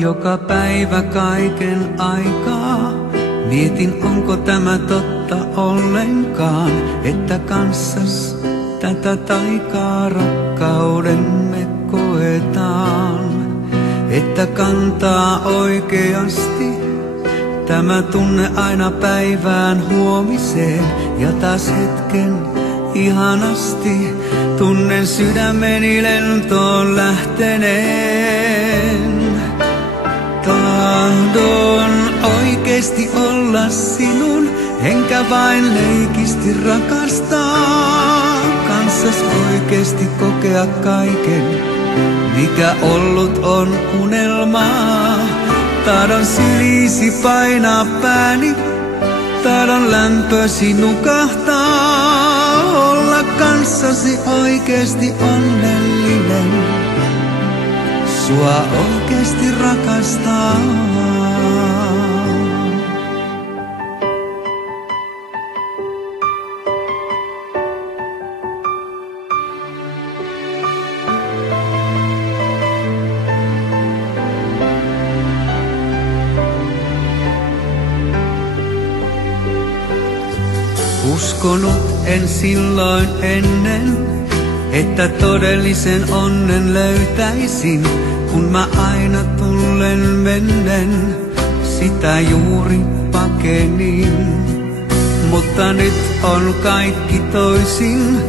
joka päivä kaiken aikaa. Mietin, onko tämä totta ollenkaan, että kanssas tätä taikaa rakkaudemme koetaan. Että kantaa oikeasti tämä tunne aina päivään huomiseen. Ja taas hetken ihanasti tunnen sydämeni lentoon lähteneen. Tahdon oikeesti olla sinun, enkä vain leikisti rakastaa. Kanssas oikeesti kokea kaiken, mikä ollut on unelmaa. Tahdon syliisi painaa pääni, tahdon lämpösi nukahtaa. Olla kanssasi oikeesti onnellinen, sua oikeesti rakastaa. Uskonut en silloin ennen, että todellisen onnen löytäisin, kun mä aina tullen mennen sitä juuri pakenin. Mutta nyt on kaikki toisin,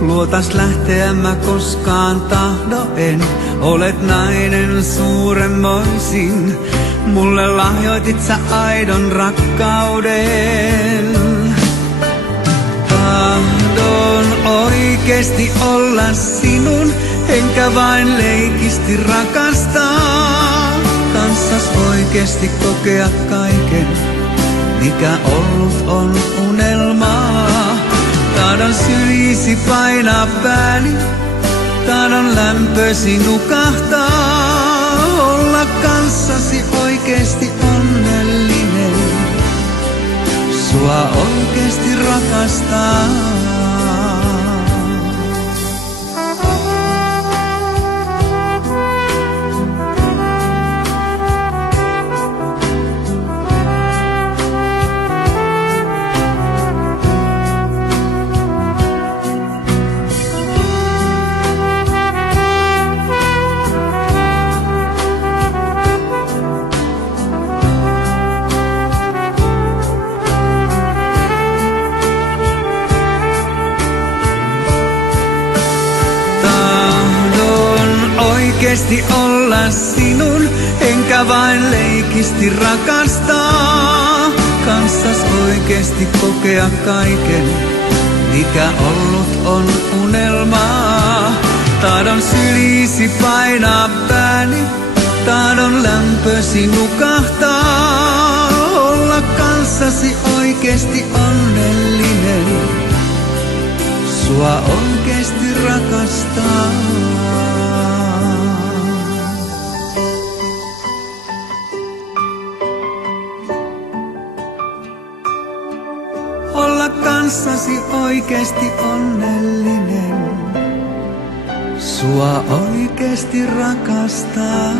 luotas lähteä mä koskaan tahdo en. Olet nainen suuremmoisin, mulle lahjoitit sä aidon rakkauden. Tahdon oikeesti olla sinun, enkä vain leikisti rakastaa. Kanssas oikeesti kokea kaiken, mikä ollut on unelmaa. Tahdon syliisi painaa pääni, tahdon lämpösi nukahtaa. Olla kanssasi oikeesti onnellinen, sua oikeesti rakastaa. Oikeesti olla sinun, enkä vain leikisti rakastaa. Kanssas oikeesti kokea kaiken, mikä ollut on unelmaa. Tahdon syliisi painaa pääni, tahdon lämpösi nukahtaa. Olla kanssasi oikeesti onnellinen, sua oikeesti rakastaa. Olla kanssasi oikeesti onnellinen, sua oikeesti rakastaa.